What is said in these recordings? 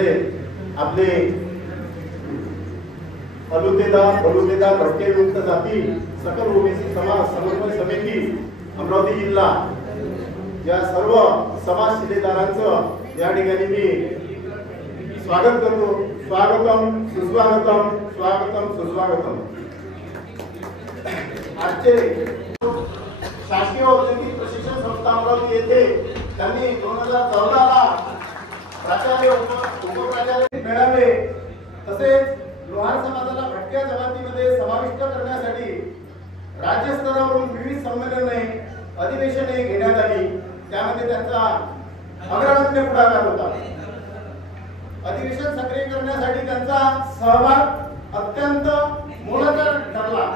असलेले आपले बलुतेदार भटकेविमुक्त जाती सकल ओबीसी समाज समन्वय समिती अमरावती जिल्हा या सर्व समाज शिलेदारांचं या ठिकाणी मी स्वागत करतो. स्वागतम सुस्वागतम स्वागतम सुस्वागतम. आजचे शासकीय औद्योगिक प्रशिक्षण संस्था अमरावती येथे त्यांनी 2014 ला प्राचार्य उपप्राचार्य मिळाले. तसेच लोहार समाजाला भटक्या जमातीमध्ये समाविष्ट करण्यासाठी राज्य स्तरावरून विविध संमेलने अधिवेशने घेण्यात आली. त्यामध्ये त्यांचा अग्रगण्य पुढाकार होता. अधिवेशन सक्रिय करण्यासाठी त्यांचा सहभाग अत्यंत मोलाचा ठरला.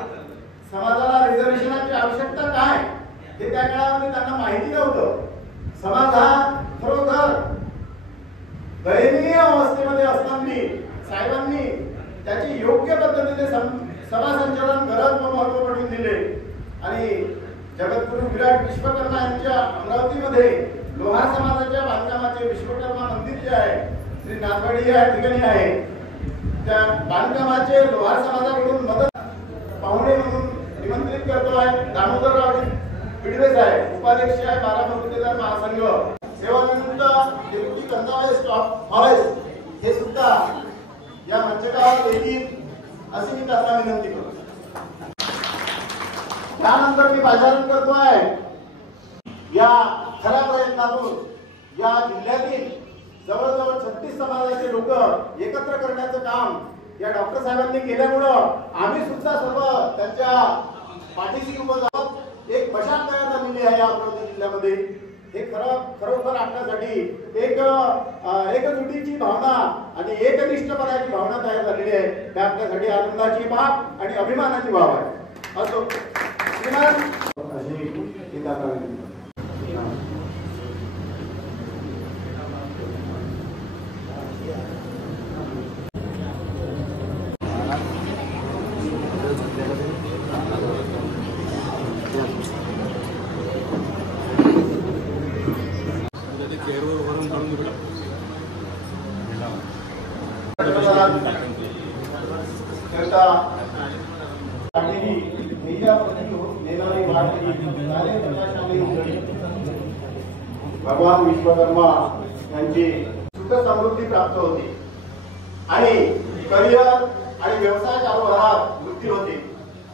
समाजाला रिझर्वेशनची आवश्यकता काय हे त्या काळामध्ये त्यांना माहिती नव्हतं. समाज हा खरोखर दयनीय अवस्थेमध्ये असताना साहेबांनी त्याची योग्य पद्धतीने सभा संचालन करत महत्व पटवून दिले आणि जगद्गुरु विराट विश्वकर्मा यांच्या अमरावतीमध्ये लोहार समाजाच्या बांधकामाचे विश्वकर्मा मंदिर जे आहे श्री नाथवाडी या ठिकाणी आहे. त्या बांधकामाचे लोहार समाजाकडून मदत पाहुणे म्हणून निमंत्रित करतो आहे. दामोदरराव पिडवे साहेब उपाध्यक्ष आहे बारामतीदार महासंघ सेवानिवृत्त डेप्युटी कंदाळे स्टॉप फॉरेस्ट हे सुद्धा या मंचकावर येतील अशी मी त्यांना विनंती करतो. त्यानंतर मी भाषण करतो आहे. या खऱ्या प्रयत्नातून या जिल्ह्यातील जवळजवळ 36 समाजाचे लोक एकत्र करण्याचं काम या डॉक्टर साहेबांनी केल्यामुळं आम्ही सुद्धा सर्व त्यांच्या पाठीशी उभं आहोत. एक मशाल तयार झालेली आहे या अमरावती जिल्ह्यामध्ये. हे खरोखर आपल्यासाठी एकजुटीची भावना आणि एकनिष्ठपणाची भावना तयार झालेली आहे. हे आपल्यासाठी आनंदाची बाब आणि अभिमानाची बाब आहे. असो श्रीमान भगवान विश्वकर्मा यांची सुख समृद्धी प्राप्त होती आणि करिअर आणि व्यवसाय कारभारात वृद्धी होती.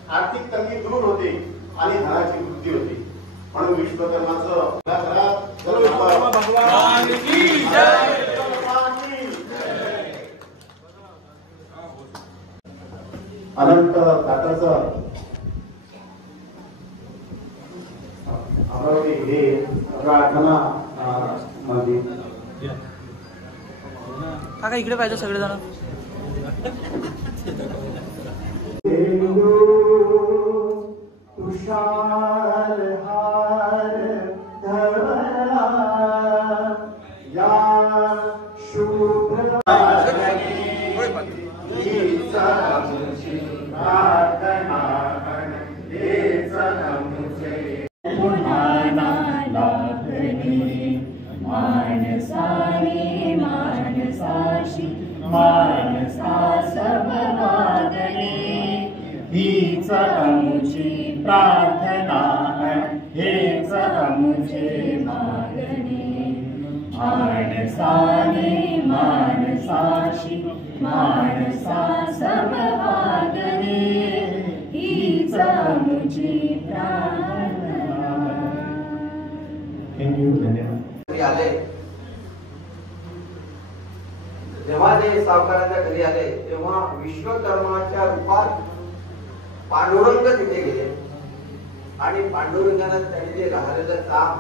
आर्थिक तंगी दूर होती आणि धनाची वृद्धी होती. म्हणून विश्वकर्माचं घरात भगवान की जय. अनंत ताटाचं अमरावती हे प्रार्थना मंदिर. काका इकडे पाहिजे सगळेजण. तुषार हार धरला या शुभ हीच अमुची प्रार्थना हेच अमुचे मागणे. मानसाने मानसाशी मानसा समभागणे हीच अमुची प्रार्थना. थँक्यू. धन्यवाद. आले जेव्हा ते सावकाराच्या घरी आले तेव्हा विश्वकर्माच्या रूपात पांडुरंग तिथे गेले आणि पांडुरंगानं त्यांनी जे राहिलेलं काम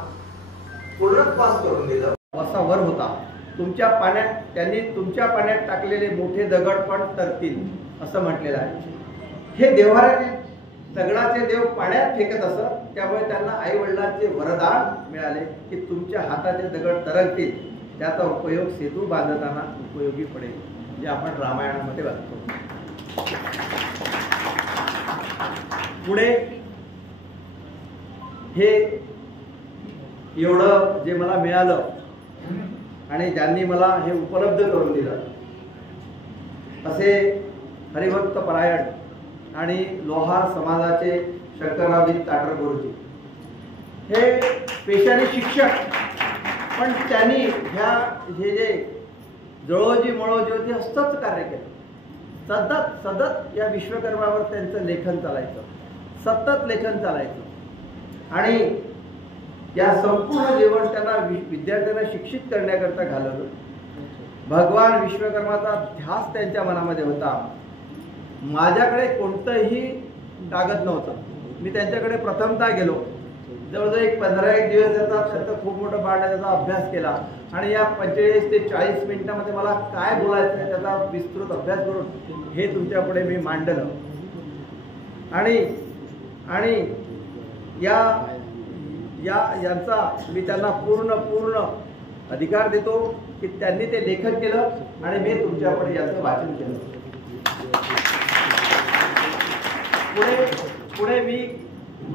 पूर्णत्वास करून दिलं. असा वर होता. त्यांनी तुमच्या पाण्यात टाकलेले मोठे दगड पण तरतील असं म्हटलेलं आहे. हे देव्हाऱ्यातील दगडाचे देव पाण्यात फेकत असत. त्यामुळे त्यांना आई वडिलांचे वरदान मिळाले की तुमच्या हाताचे दगड तरंगतील. त्याचा उपयोग सेतू बांधताना उपयोगी पडेल, जे आपण रामायणामध्ये बघतो. पुढे हे एवढं जे मला मिळालं आणि ज्यांनी मला हे उपलब्ध करून दिलं असे हरिभक्त परायण आणि लोहार समाजाचे शंकररावजी ताटर गुरुजी हे पेशाने शिक्षक, पण त्यांनी हे जे जळोजी मळोजी होती असंच कार्य केलं. सतत या विश्वकर्मावर त्यांचं लेखन चालायचं, सतत लेखन चालायचं आणि या संपूर्ण जीवन त्यांना विद्यार्थ्यांना शिक्षित करण्याकरता घालवलं. भगवान विश्वकर्माचा ध्यास त्यांच्या मनामध्ये होता. माझ्याकडे कोणतंही कागद नव्हतं. मी त्यांच्याकडे प्रथमतः गेलो, जवळजवळ 15 दिवस त्याचा खूप मोठं त्याचा अभ्यास केला आणि या 45 ते 40 मिनिटांमध्ये मला काय बोलायचं आहे त्याचा विस्तृत अभ्यास करून हे तुमच्या पुढे मी मांडलं. आणि यांचा मी त्यांना पूर्ण अधिकार देतो की त्यांनी ते लेखन केलं आणि मी तुमच्यापुढे याचं वाचन केलं. पुढे मी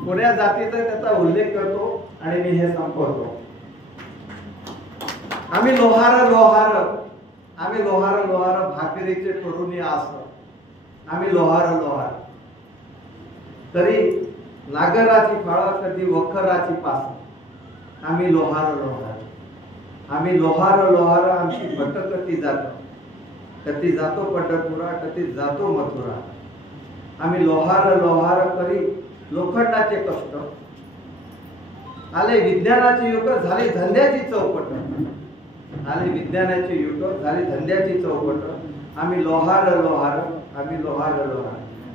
कोण्या जातीचा त्याचा उल्लेख करतो आणि मी हे संपवतो. आम्ही लोहार भाकरीचे करून आस, आम्ही लोहार तरी नागराची फाळ कधी वखराची पास, आम्ही लोहार आमची भट कधी जातो पंढरपुरा, कधी जातो मथुरा. आम्ही लोहार करी लोखंडाचे कष्ट, आले विज्ञानाचे युग झाले धंद्याची चौपट, आम्ही लोहार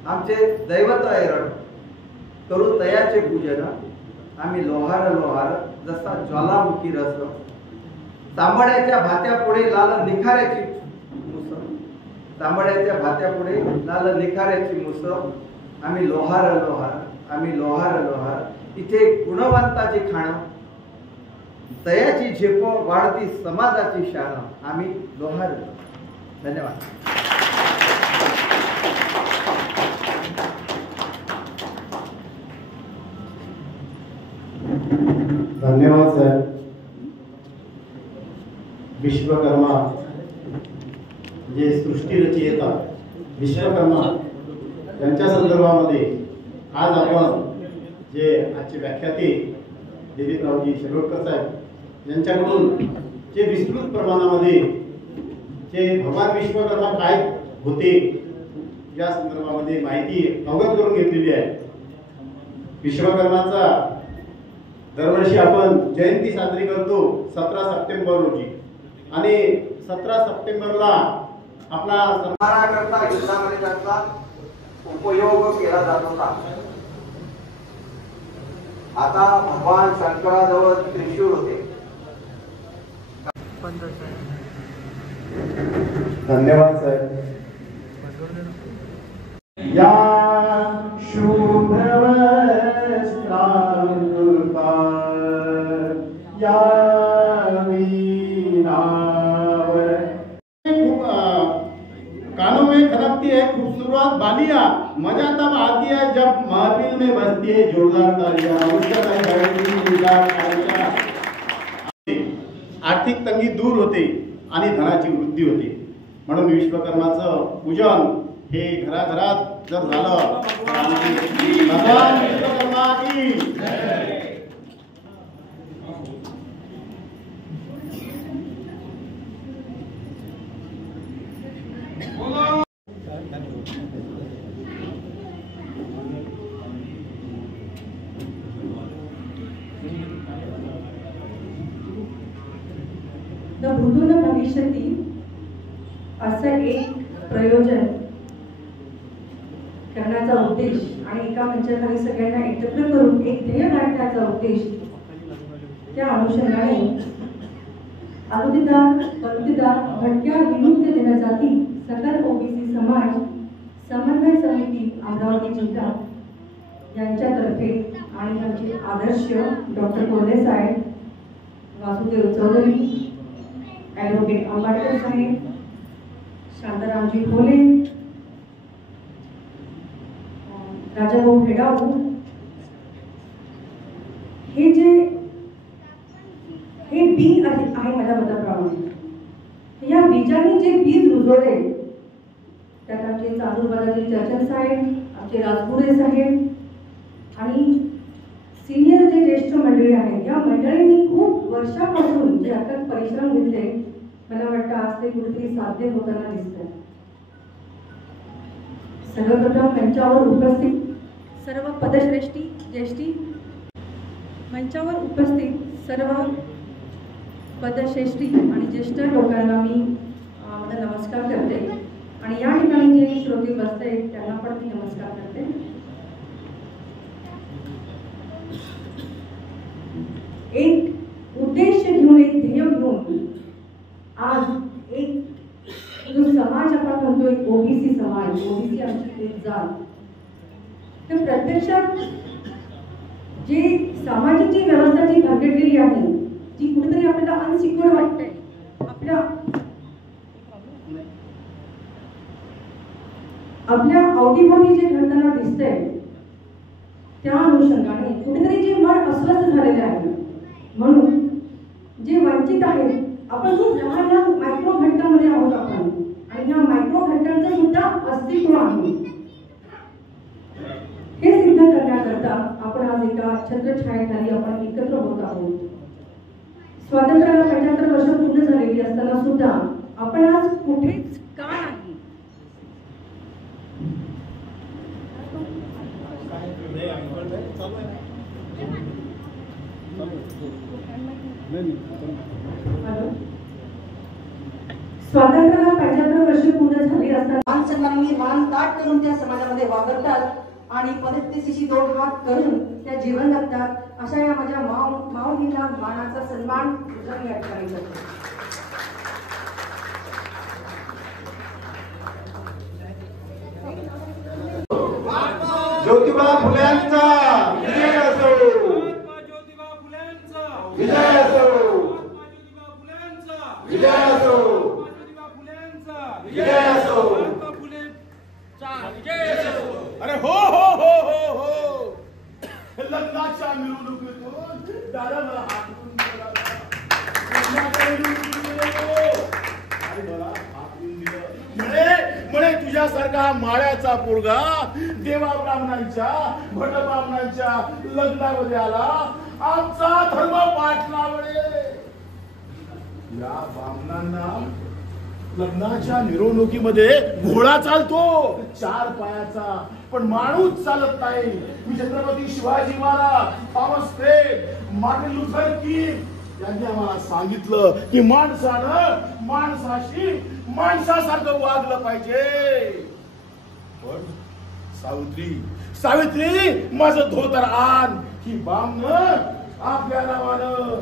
आमचे दैवत ऐरण करू तयाचे पूजन, आम्ही लोहार जसा ज्वालामुखी रस, तांबड्याच्या भात्यापुढे लाल निखाऱ्याची मुस, आम्ही लोहार इथे गुणवंताची खाण, दयाची झेप वाढती समाजाची शान, आम्ही लोहार. धन्यवाद. धन्यवाद सर. विश्वकर्मा जे सृष्टी रचयिता विश्वकर्मा यांच्या संदर्भामध्ये आज आपण जे आजचे व्याख्याते दिलीपरावजी शिरोडकर साहेब यांच्याकडून जे विस्तृत प्रमाणामध्ये जे भगवान विश्वकर्मा काय होते या संदर्भामध्ये माहिती अवगत करून घेतलेली आहे. विश्वकर्माचा दरवर्षी आपण जयंती साजरी करतो 17 सप्टेंबर रोजी आणि 17 सप्टेंबरला आपला संहाराकरता युद्धामध्ये त्यांचा उपयोग केला जात होता. आता भगवान शंकराजवळ त्रिशूळ होते. धन्यवाद सर. या शुभ्रवस्त्रांतुका या वीणावर कानों में खनकती है खूबसूरत बालियां, मजा तब आती है जब महफिल में बजती है जोरदार तालियां. आर्थिक तंगी दूर होते आणि धनाची वृद्धी होते. म्हणून विश्वकर्माचं पूजन हे घराघरात जर झालं भगवान विश्वकर्मा की जय. द भूतून भविष्यती असं एक प्रयोजन करण्याचा उद्देश आणि एका मंचाखाली सगळ्यांना एकत्र करून एक ध्येय गाठण्याचा उद्देश, त्या अनुषंगाने बलुतेदार भटक्या विमुक्त जनजाती सकल ओबीसी समाज समन्वय समिती अमरावती जिल्हा यांच्यातर्फे आणि आमचे आदर्श डॉक्टर कोल्हे साहेब, वासुदेव चौधरी, ॲडव्होकेट आंबाडकर साहेब, शांतारामजी भोले, राजाभाऊ हेडाऊ, हे बी आहे माझ्या मताप्रमाणे बीजांनी जे बीज रुजवले त्यात आमचे चांदूरबाजाचे चर्चन साहेब, आमचे राजगुरे साहेब आणि सिनियर जे ज्येष्ठ मंडळी आहेत, या मंडळींनी खूप वर्षापासून जे अथक परिश्रम घेतले, मला वाटतं आज ते कुठेतरी साध्य होताना दिसतं. सर्वप्रथम मंचावर उपस्थित सर्व पदश्रेष्ठी ज्येष्ठी, मंचावर उपस्थित सर्व पदश्रेष्ठी आणि ज्येष्ठ लोकांना मी माझा नमस्कार करते आणि या ठिकाणी जे श्रोते बसते त्यांना पण मी नमस्कार करते. एक उद्देश घेऊन, एक ध्येय घेऊन आज एक जो समाज आपण म्हणतो, एक ओबीसी समाज, ओबीसी आमची एक जात, तर प्रत्यक्षात जे सामाजिक जी व्यवस्था जी भरगडलेली आहे, जी कुठेतरी आपल्याला अनसिक्युअर वाटते, आपल्या अवतीभोवती जे घडताना दिसतंय, त्या अनुषंगाने कुठेतरी जे मन अस्वस्थ झालेले आहे. म्हणून जे वंचित आहेत, आपण खूप लहान लहान मायक्रो घटकांमध्ये आहोत आपण, आणि ह्या मायक्रो घटकांचं सुद्धा अस्तित्व आहे हे सिद्ध करण्याकरता आपण आज एका छत्रछायेखाली आपण एकत्र होत आहोत. स्वातंत्र्याला 75 वर्ष पूर्ण झालेली असताना सुद्धा आपण आज कुठेच का नाही, स्वातंत्र्याला 75 वर्ष पूर्ण झाली असताना माणसांनी मान ताट करून त्या समाजामध्ये वावरतात आणि परिस्थितीशी दोन हात करून त्या जीवन जगतात. अशा या माझ्या माऊलींना मानाचा सन्मान या ठिकाणी करतो. ज्योतिबा फुल्यांचा विजय असो, विजय असो, विजय असो, विजय असो. अरे हो हो हो हो हो, लग्नाच्या मिरवणुकीतून दादा मला हाकलून दिला, म्हणे तुझ्यासारखा माळ्याचा पोरगा देवा ब्राह्मणांच्या भट ब्राह्मणांच्या लग्नामध्ये आला, आमचा धर्म पाठला. म्हणे या ब्राह्मणांना लग्नाच्या मिरवणुकीमध्ये घोडा चालतो 4 पायाचा, पण माणूस चालत नाही. मी Chhatrapati Shivaji Maharaj, Thomas Paine, Martin Luther King यांनी आम्हाला सांगितलं की माणसानं माणसाशी माणसासारखं वागलं पाहिजे. पण सावित्री माझं धोतर आण, ही बामनं आपल्या नावानं,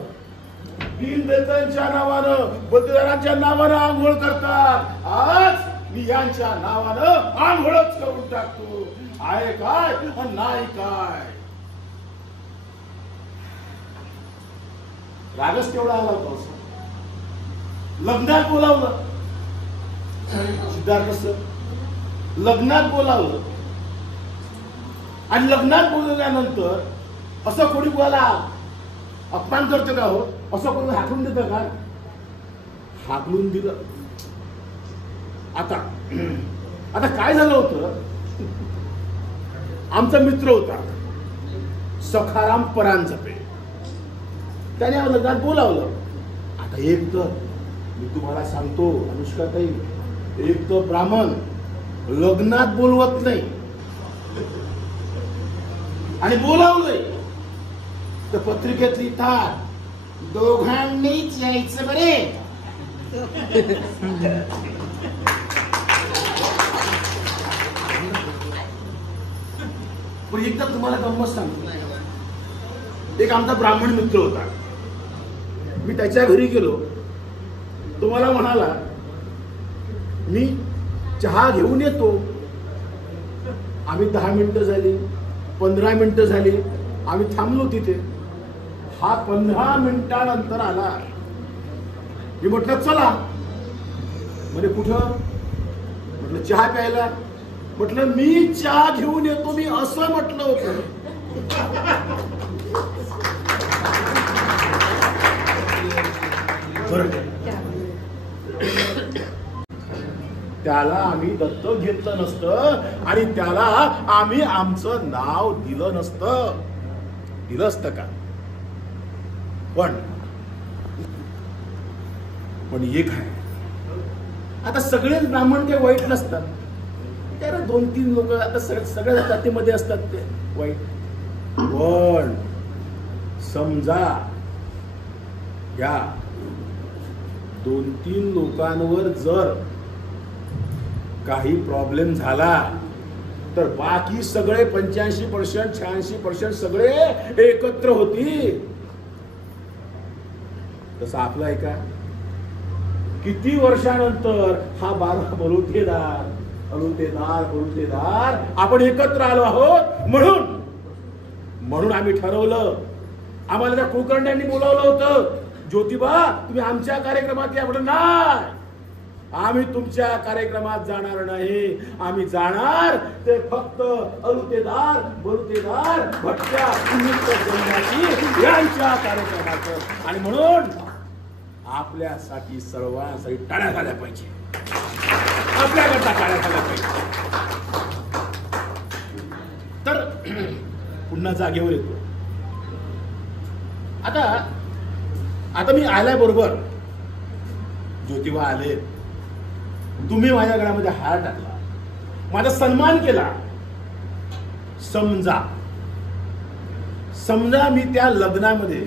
दीनदयाळांच्या नावानं, बलिदानाच्या नावानं आंघोळ करतात. आज मी यांच्या नावानं आंघोळच करून टाकतो. आहे काय नाही काय. रागच केवढा आला होता. लग्नात बोलावलं सिद्धार्थ सर, लग्नात बोलावलं आणि लग्नात बोलवल्यानंतर असं कोणी बोला अपमान करतो का हो, असं कोणी हाकलून देतं का? हाकलून दिलं. आता काय झालं होतं, आमचा मित्र होता सखाराम परांजपे, त्याने लग्नात बोलावलं. आता एक तर मी तुम्हाला सांगतो अनुष्काताई, एक तर ब्राह्मण लग्नात बोलवत नाही आणि बोलावलंय तर पत्रिकेत लिहितात दोघांनीच यायचं बरे. पण एकदा तुम्हाला गंमत सांगतो, एक आमचा ब्राह्मण मित्र होता, मी त्याच्या घरी गेलो. तो मला म्हणाला मी चहा घेऊन येतो. आम्ही 10 मिनिटं झाली, 15 मिनिटं झाली, आम्ही थांबलो तिथे. हा 15 मिनिटानंतर आला. मी म्हटलं चला. म्हणजे कुठं? म्हटलं चहा प्यायला. म्हटलं मी चहा घेऊन येतो, मी असं म्हटलं होतं. बरं त्याला आम्ही दत्तक घेतलं नसतं आणि त्याला आम्ही आमचं नाव दिलं नसतं. दिलं असतं का? पण एक आहे, आता सगळेच ब्राह्मण ते वाईट नसतात. त्याला 2-3 लोक आता सगळ्या जातीमध्ये असतात ते वाईट. पण समजा या 2-3 लोकांवर जर काही प्रॉब्लेम झाला तर बाकी सगळे 85% 86% सगळे एकत्र होतील. तसं आपलं आहे का? किती वर्षानंतर हा बारा बलुतेदार आपण एकत्र आलो आहोत. म्हणून आम्ही ठरवलं, आम्हाला त्या कुलकर्ण्यांनी बोलावलं होतं, ज्योतिबा तुम्ही आमच्या कार्यक्रमात या. म्हटलं नाही, आम्ही तुमच्या कार्यक्रमात जाणार नाही. आम्ही जाणार ते फक्त बलुतेदार भटक्या यांच्या कार्यक्रमात. आणि म्हणून आपल्यासाठी सर्वांसाठी टाळ्या झाल्या पाहिजे, आपल्याकरता टाळ्या झाल्या पाहिजे. तर पुन्हा जागेवर येतो. आता मी आल्याबरोबर ज्योतिबा आले, तुम्ही माझ्या गळ्यामध्ये हार टाकला, माझा सन्मान केला. समजा मी त्या लग्नामध्ये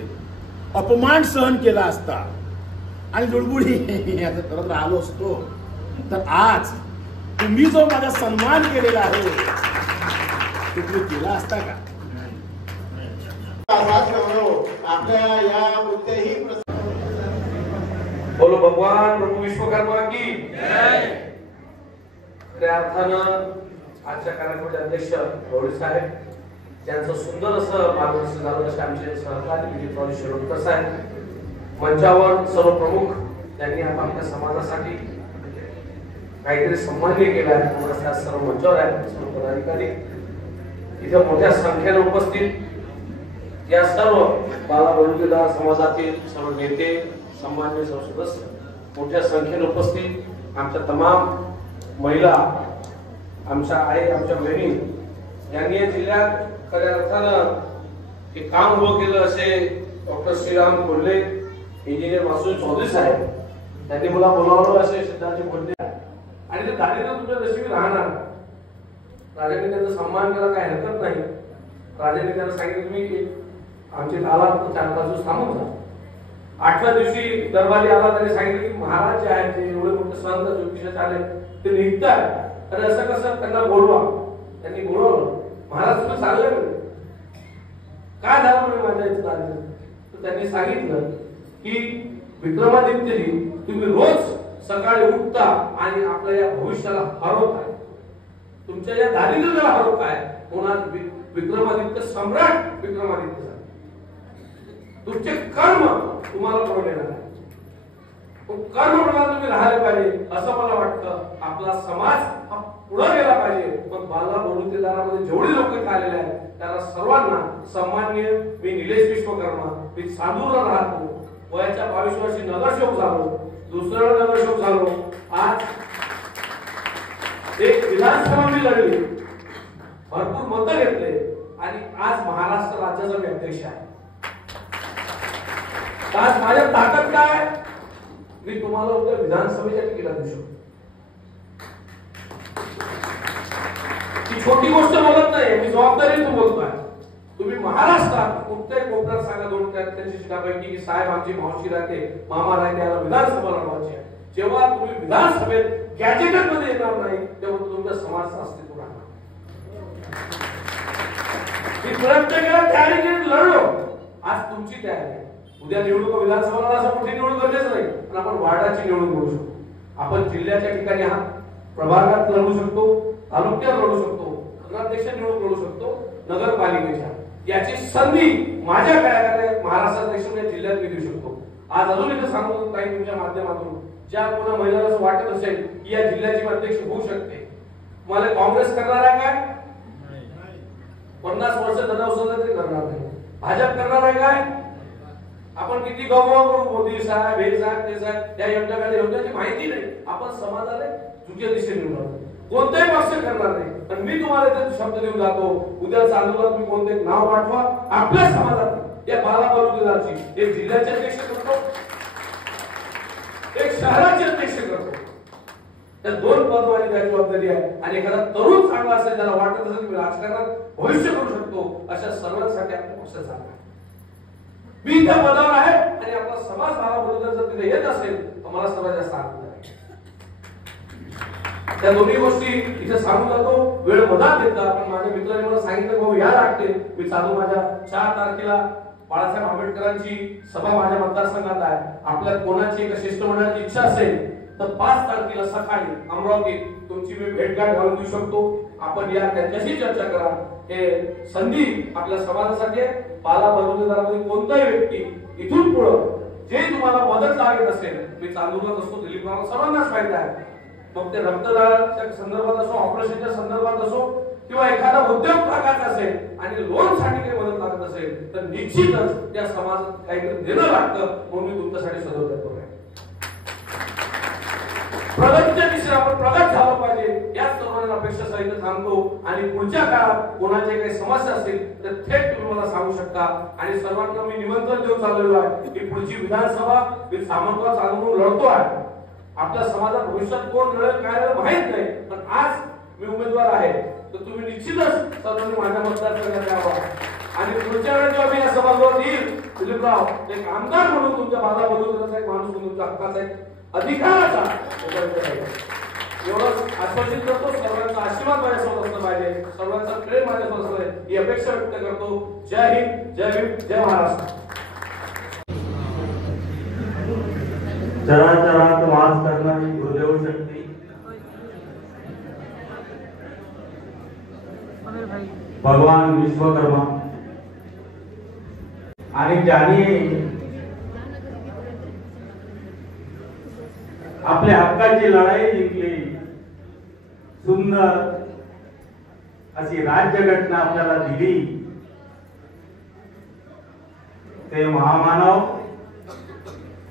अपमान सहन केला असता आणि लुडबुडी करत राहिलो असतो, तर आज तुम्ही जो माझा सन्मान केलेला आहे तो तुम्ही केला असता का? आपल्या या कोणत्याही बोलो भगवान प्रभू विश्वकर्मा की जय. खऱ्या अर्थानं आजच्या कार्यक्रमाचे अध्यक्ष गौरी साहेब, त्यांचं सुंदर असं मार्गदर्शन झालं. असे आमचे सहकारी विजय शिरोडकर साहेब, मंचावर सर्व प्रमुख, त्यांनी आपल्या समाजासाठी काहीतरी सन्मान्य केलं आहे. सर्व मंचावर आहेत, सर्व पदाधिकारी इथे मोठ्या संख्येने उपस्थित, या सर्व बाला बलुतेदार समाजातील सर्व नेते, सन्मान्य सदस्य मोठ्या संख्येने उपस्थित, आमच्या तमाम महिला, आमच्या आई, आमच्या बहिणी, यांनी या जिल्ह्यात खऱ्या अर्थानं हे काम उभं केलं. असे डॉक्टर श्रीराम कोल्हे, इंजिनियर मासूद चौधरी साहेब, त्यांनी मला बोलावलं. असे सिद्धार्थजी बोलले आणि ते दारिद्र्य तुमच्या नशिबी राहणार. राजाने त्यांचा सन्मान केला, काही हरकत नाही. राजाने त्यांना सांगितलं तुम्ही आमचे आला तर 4-5 दिवस थांबून जा. 8व्या दिवशी दरबारी आला, त्यांनी सांगितलं की महाराज जे आहेत, जे एवढे मोठे संत ज्योतिषाचे आले ते निघतात, आणि असं कसं त्यांना बोलवा. त्यांनी बोलवलं. महाराज तुम्ही चालले म्हणे, काय झालं म्हणे माझ्या इथं दारिद्र्य? तर त्यांनी सांगितलं की विक्रमादित्यजी तुम्ही रोज सकाळी उठता आणि आपल्या या भविष्याला हरवताय, तुमच्या या दारिद्र्याला हरवताय. म्हणून विक्रमादित्य सम्राट विक्रमादित्य, तुमचे कर्म तुम्हाला पुढे येणार आहे. कर्म प्रमाणे तुम्ही राहायला पाहिजे असं मला वाटतं. आपला समाज हा पुढे गेला पाहिजे. पण बाला बलुतेदारामध्ये जेवढे लोक आलेले आहेत त्यांना सर्वांना सन्मान्य. मी निलेश विश्वकर्मा, मी चांदूरला राहतो, वयाच्या 22 वर्षी नगरसेवक झालो, दुसऱ्या नगरसेवक झालो. आज एक विधानसभा मी लढली, भरपूर मतं घेतले आणि आज महाराष्ट्र राज्याचा मी अध्यक्ष आहे. आज माझ्या ताकद काय? मी तुम्हाला उद्या विधानसभेच्या तिकीट देऊ शकतो. ती छोटी गोष्ट बोलत नाही, मी जबाबदारी तू बोलतोय. तुम्ही महाराष्ट्रात कुठल्याही कोपऱ्यात सांगा 2-3 शिकापैकी की साहेब आमची मावशी राहते, मामा राहते, याला विधानसभा लढवायची आहे. जेव्हा तुम्ही विधानसभेत गॅजेटेड मध्ये येणार नाही तेव्हा तुमच्या समाजाचं अस्तित्व राहणार. मी प्रत्येकाला तयारी करून लढलो. आज तुमची तयारी आहे. उद्या निवडणूक विधानसभेला असं मोठी निवडणूक गरजेच नाही, पण आपण वार्डाची निवडणूक लढू शकतो. आपण जिल्ह्याच्या ठिकाणी हा प्रभागात लढू शकतो, तालुक्यात लढू शकतो, नगराध्यक्ष निवडणूक लढू शकतो, नगरपालिकेच्या. याची संधी माझ्या काळाकडे महाराष्ट्राध्यक्ष जिल्ह्यात मी देऊ शकतो. आज अजून इथे सांगतो काही तुमच्या माध्यमातून, ज्या कोणा महिलाला असं वाटत असेल की या जिल्ह्याची अध्यक्ष होऊ शकते, मला काँग्रेस करणार आहे काय? 50 वर्ष धनावसला तरी करणार नाही. भाजप करणार आहे काय? आपण किती गौरव करू, मोदी साहेब, हे साहेब, ते साहेब, या योजनाची माहिती नाही. आपण समाजाला चुकीच्या दिशेने निवडतो. कोणताही पक्ष करणार नाही. पण मी तुम्हाला इथे शब्द देऊन जातो, उद्याच्या आंदोलनात मी कोणते नाव पाठवा आपल्या समाजात या बाला बलुतेदारची एक जिल्ह्याचे अध्यक्ष करतो, एक शहराचे अध्यक्ष करतो. त्या दोन पद माझी जबाबदारी आहे. आणि एखादा तरुण चांगला असेल, ज्याला वाटत असेल की राजकारणात भविष्य करू शकतो, अशा सर्वांसाठी आपला पक्ष चांगला आहे. मी त्या पदावर आहे आणि आपला समाज बाला बलुतेदार जर तिथे येत असेल तर मला सर्वात जास्त आनंद आहे. त्या दोन्ही गोष्टी इथे सांगून जातो. वेळ मधात येतात, पण माझ्या मित्रांनी मला सांगितलं भाऊ या लागते, मी चालू माझ्या 4 तारखेला बाळासाहेब आंबेडकरांची सभा माझ्या मतदारसंघात आहे. आपल्या कोणाची एका शिष्टमंडळाची इच्छा असेल तर 5 तारखेला सकाळी अमरावतीत तुमची मी भेटगाठ घालून देऊ शकतो. आपण या त्यांच्याशी चर्चा करा. हे संधी आपल्या समाजासाठी आहे. बाला बलुतेदारामध्ये कोणताही व्यक्ती इथून पुढं जे तुम्हाला मदत लागत असेल, मी चांदूरला असतो, दिलीपराव सर्वांनाच फायदा आहे. मग ते रक्तदानाच्या संदर्भात असो, ऑपरेशनच्या संदर्भात असो, किंवा एखादा उद्योग टाकायचा असेल आणि लोन साठी काही मदत लागत असेल तर निश्चितच त्या समाजात काहीतरी देणं लागतं. म्हणून मी तुमच्यासाठी सदैव करतो. प्रगतीच्या दिशेने आपण प्रगत झालं पाहिजे याच सर्वांना अपेक्षा सहित थांबतो. आणि पुढच्या काळात कोणाचे काही समस्या असतील तर थेट तुम्ही मला सांगू शकता. आणि सर्वांना मी निमंत्रण देऊन चाललेलो आहे की पुढची विधानसभा मी सामंतराव चालवून लढतो आहे. आपल्या समाजात भविष्यात कोण लढेल काय माहित नाही, पण आज मी उमेदवार आहे तर तुम्ही निश्चितच सर्वांनी माझ्या मतदारसंघात यावा. आणि पुढच्या वेळेस जेव्हा मी या सभागृहात येईल, दिलीपराव एक आमदार म्हणून तुमच्या बाला बलुतेदाराचा एक माणूस म्हणून तुमच्या हक्काचा एक अधिकाराचा एवढंच आश्वासित करतो. सर्वांचा आशीर्वाद माझ्यासोबत असला पाहिजे, सर्वांचा प्रेम माझ्यासोबत असला पाहिजे ही अपेक्षा व्यक्त करतो. जय हिंद, जय भीम, जय महाराष्ट्र. चराचरात वास करणारी गुरुदेव शक्ती भगवान विश्वकर्मा आणि ज्यांनी आपल्या हक्काची लढाई जिंकली, सुंदर अशी राज्यघटना आपल्याला दिली, ते महामानव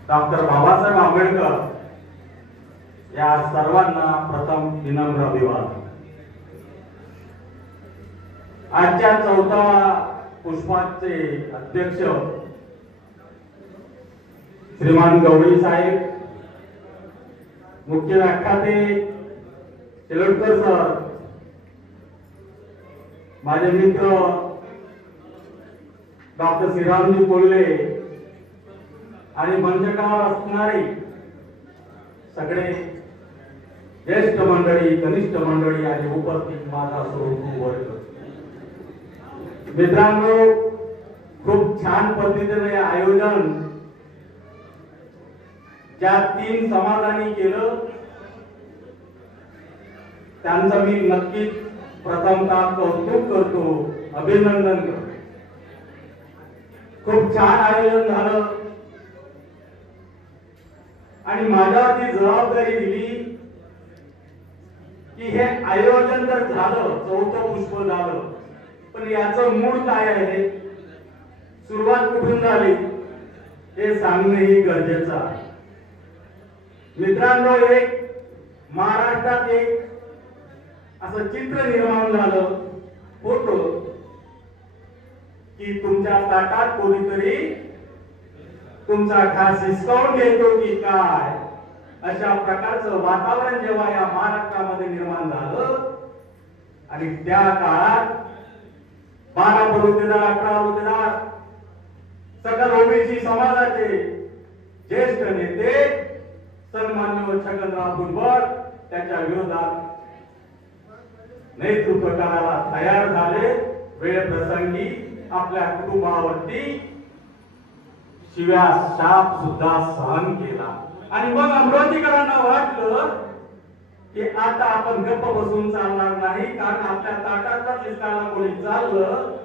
डॉक्टर बाबासाहेब आंबेडकर या सर्वांना प्रथम विनम्र अभिवादन. आजच्या 4व्या पुष्पाचे अध्यक्ष श्रीमान गवळी साहेब, मुख्य व्याख्याते शेलटकर सर, माझे मित्र डॉक्टर श्रीरामजी कोल्हे आणि मंचकावर असणारी सगळे ज्येष्ठ मंडळी, कनिष्ठ मंडळी आणि उपस्थित माझा सर्व वर्ग, मित्रांनो, खूप छान पद्धतीने आयोजन ज्या 3 समाजांनी केलं त्यांचं मी नक्कीच प्रथमतः कौतुक करतो, अभिनंदन करतो. खूप छान आयोजन झालं आणि माझ्यावरती जबाबदारी दिली की हे आयोजन जर झालं, 4थं पुष्प झालं, पण याचं मूळ काय आहे, सुरुवात कुठून झाली हे सांगणे ही गरजेचं आहे. मित्रांनो, एक महाराष्ट्रात एक असं चित्र निर्माण झालं होतं की तुमच्या ताटात कोणीतरी तुमचा घास हिसकावून घेतो की काय, अशा प्रकारचं वातावरण जेव्हा या महाराष्ट्रामध्ये निर्माण झालं आणि त्या काळात 12 बलुतेदार, 18 बलुतेदार, सकल ओबीसी समाजाचे ज्येष्ठ नेते सन्माननीय छगनराव भुजबळ त्याच्या विरोधात नेतृत्व करायला तयार झाले. वेळ प्रसंगी आपल्या कुटुंबावरती शिव्या शाप सुद्धा सहन केला आणि मग अमरावतीकरांना वाटलं की आता आपण गप्प बसून चालणार नाही, कारण आपल्या ताटातला दिसताना कोणी चाललं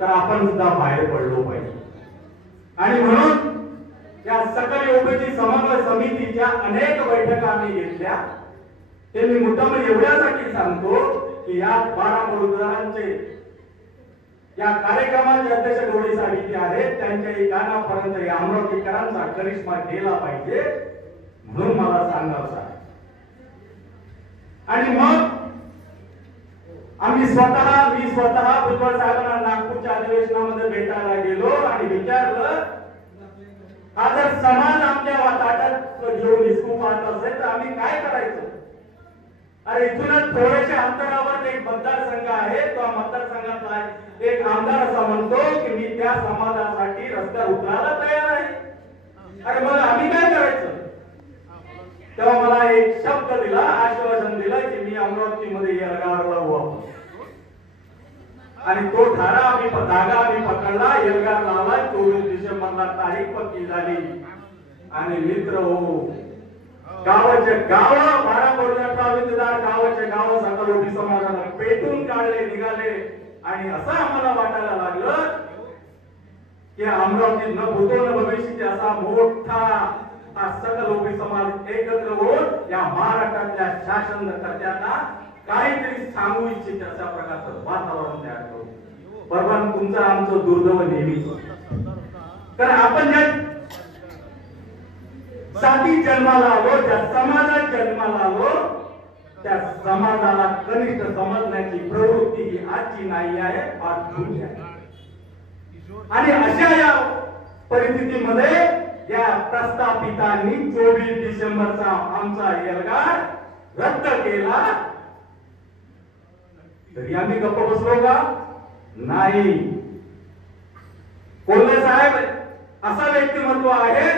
तर आपण सुद्धा बाहेर पडलो पाहिजे. आणि म्हणून या सकल ओबीसी समन्वय समितीच्या अनेक बैठका आम्ही घेतल्या. ते मी मुद्दाम एवढ्यासाठी सांगतो की या 12 बलुतेदारांचे या कार्यक्रमाचे अध्यक्ष गवळी साहेब आहेत, त्यांच्या कानापर्यंत या अमरावतीकरांचा करिश्मा गेला पाहिजे, म्हणून मला सांगावं आहे. आणि मग मी स्वतः भुजबळ साहेबांना नागपूरच्या अधिवेशनामध्ये भेटायला गेलो आणि विचारलं, हा जर समाज आमच्या वाटात घेऊन हिसकू पाहत असेल तर आम्ही काय करायचं? अरे इथूनच थोड्याशा अंतरावर एक मतदारसंघ आहे, तो मतदारसंघातला एक आमदार असा म्हणतो की मी त्या समाजासाठी रस्त्यावर उतरायला तयार आहे. अरे मग आम्ही काय करायचं? तेव्हा मला एक शब्द दिला, आश्वासन दिलं की मी अमरावतीमध्ये एल्गारला वापस, आणि तो धागा आम्ही पकडला, एल्गार लावला. 24 डिसेंबरला तारीख पक्की झाली. आणि मित्र हो, गावाचे गाव 12 विद्यार्थी गावाचे गाव सकल ओबी समाजाला पेटून काढले, निघाले. आणि असं आम्हाला वाटायला लागलं की अमरावती न भूतो न भविष्याची असा मोठा हा सकल ओबी समाज एकत्र होऊन या महाराष्ट्रातल्या शासनकर्त्यांना काहीतरी सांगू इच्छित अशा प्रकारचं वातावरण तयार करू. बरोबर, तुमचं आमचं दुर्दैव नेहमीच. कारण आपण ज्या जाती जन्माला आलो, ज्या समाजात जन्माला आलो, त्या समाजाला कनिष्ठ समजण्याची प्रवृत्ती ही आजची नाही आहे, फार जुनी आहे. आणि अशा या परिस्थितीमध्ये या प्रस्थापितांनी 24 डिसेंबरचा आमचा एल्गार रद्द केला. तरी आम्ही गप्प बसलो का? नाही. कोल्हे साहेब असा व्यक्तिमत्व आहे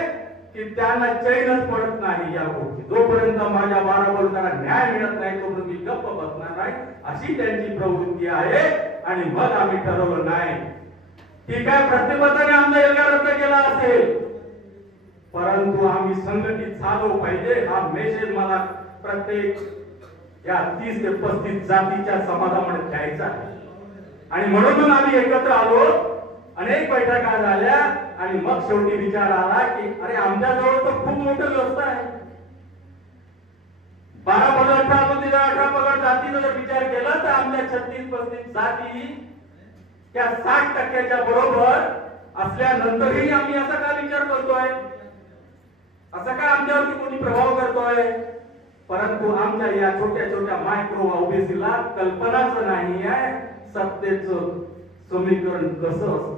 की त्यांना चैनच पडत नाही. या गोष्टी जोपर्यंत माझ्या 12 बोलताना न्याय मिळत नाही तोपर्यंत मी गप्प बसणार नाही, अशी त्यांची प्रवृत्ती आहे. आणि मग आम्ही ठरवलं नाही, ठीक आहे, प्रतिबद्धतेने आमचा एल्गार रद्द केला असेल, परंतु आम्ही संघटित झालो पाहिजे. हा मेसेज मला प्रत्येक या 30 ते 35 जातीच्या समाजामध्ये द्यायचा आहे. आणि म्हणून आम्ही एकत्र आलो, अनेक बैठका झाल्या. आणि मग शेवटी विचार आला की अरे आमच्याजवळ तर खूप मोठं व्यवस्था आहे. 12 पगड 18 पगड जातीचा जर विचार केला तर आमच्या 36-35 जाती त्या 60% बरोबर असल्यानंतरही आम्ही असा का विचार करतोय? असा का आमच्यावरती कोणी प्रभाव करतोय? परंतु आमच्या या छोट्या छोट्या मायक्रो ओबीसीला कल्पनाच नाही आहे सत्तेचं समीकरण कसं असतं,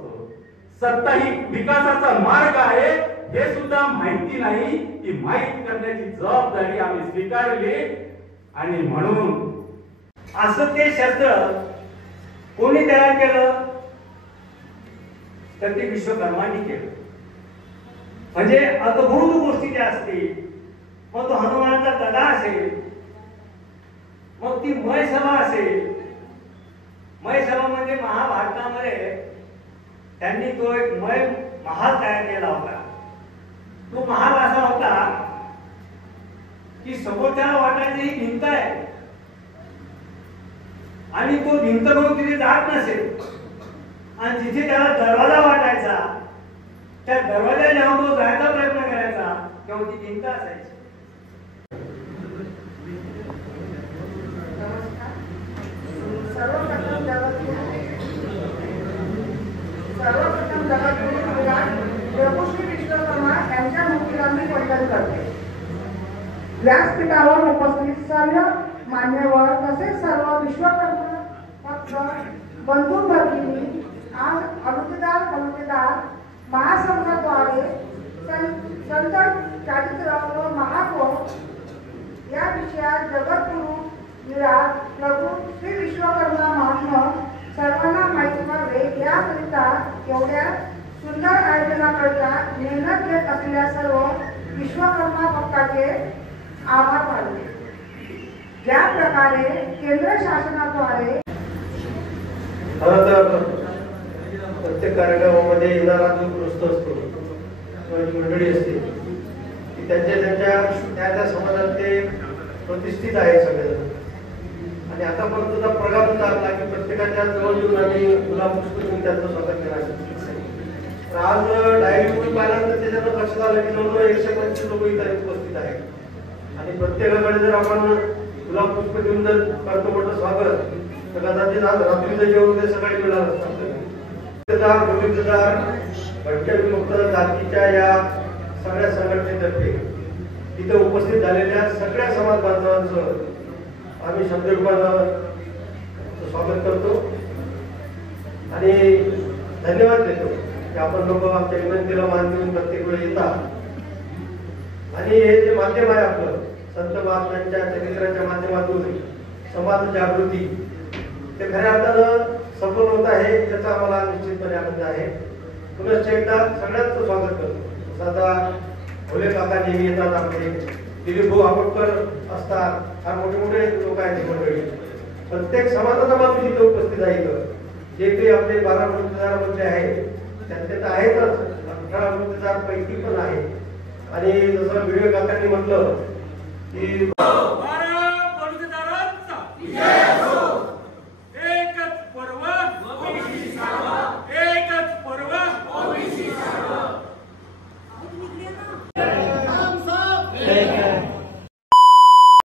सत्ता ही विकासाचा मार्ग आहे हे सुद्धा माहिती नाही. ती माहिती करण्याची जबाबदारी आम्ही स्वीकारली. आणि म्हणून असं ते शब्द कोणी तयार केलं तर ते विश्वकर्मांनी केलं. म्हणजे अद्भुत गोष्टी ज्या असतील, मग तो हनुमानाचा गदा असेल, मग ती मयसभा असेल. मयसभा म्हणजे महाभारतामध्ये त्यांनी तो एक मय महाल तयार केला होता. तो महाल असा होता की समोरच्याला वाटायची ही भिंत आहे आणि तो भिंत करून तिथे जात नसेल, आणि जिथे त्याला दरवाजा वाटायचा त्या दरवाजा जेव्हा तो जायचा प्रयत्न करायचा तेव्हा ती भिंत असायची. सर्वप्रथम जगद्गुरू प्रभू श्री विश्वकर्मा यांच्या मूर्तीला मी वंदन करते. व्यासपीठावर उपस्थित सर्व मान्यवर तसेच सर्व विश्वकर्मा भक्त बंधू भगिनी, आज अनुदार महासंघाद्वारे संत चारित्र व महापौर या विषयात जगद्गुरू प्रभू श्री विश्वकर्मा महात्मा सर्वांना माहिती व्हावे याकरिता एवढ्या सुंदर आयोजनाकरिता मेहनत घेत असलेल्या सर्व विश्वकर्मा भक्तांचे आभार मानले. ज्या प्रकारे केंद्र शासनाद्वारे खरं तर प्रत्येक कार्यक्रमामध्ये येणारा जो ग्रस्त असतो किंवा जी मंडळी असते ती त्यांच्या त्या समाजात ते प्रतिष्ठित आहे सगळेजण. आणि आतापर्यंत प्रघात चालला की प्रत्येकाच्या जवळ येऊन आम्ही गुलाब पुष्प देऊन त्यांचं स्वागत केलं. तर आज डायरी कोणी पाहिल्यानंतर त्याच्यानं लक्षात आलं की जवळजवळ 125 लोक इथे उपस्थित आहेत. आणि प्रत्येकाकडे जर आपण गुलाब पुष्प देऊन जर करतो मोठं स्वागत तर कदाचित आज रात्रीचं जेवण ते सकाळी मिळालं असतं. भटक्या विमुक्त जातीच्या या सगळ्या संघटनेतर्फे इथे उपस्थित झालेल्या सगळ्या समाज बांधवांचं आम्ही शब्दरूपानं स्वागत करतो आणि धन्यवाद देतो की आपण लोक आमच्या विनंतीला मान देऊन प्रत्येक वेळी येतात आणि हे जे माध्यम आहे आपलं संत महात्म्यांच्या चरित्राच्या माध्यमातून समाज जागृती ते खऱ्या अर्थानं सफल होत आहे त्याचा आम्हाला निश्चितपणे आनंद आहे. पुनश्च एकदा सगळ्यांचं स्वागत करतो. आता भोले काका नेहमी येतात आपले, दिलीप भाऊ आंबेडकर असतात, फार मोठे मोठे लोक आहेत ही मंडळी. प्रत्येक समाजाचा माणूस इथे उपस्थित आहे. जे काही आपले 12 वृत्तदारांमध्ये आहेत त्यातले तर आहेतच, 18 वृत्तदार पैकी पण आहे. आणि जसं व्हिडिओ काकांनी म्हटलं की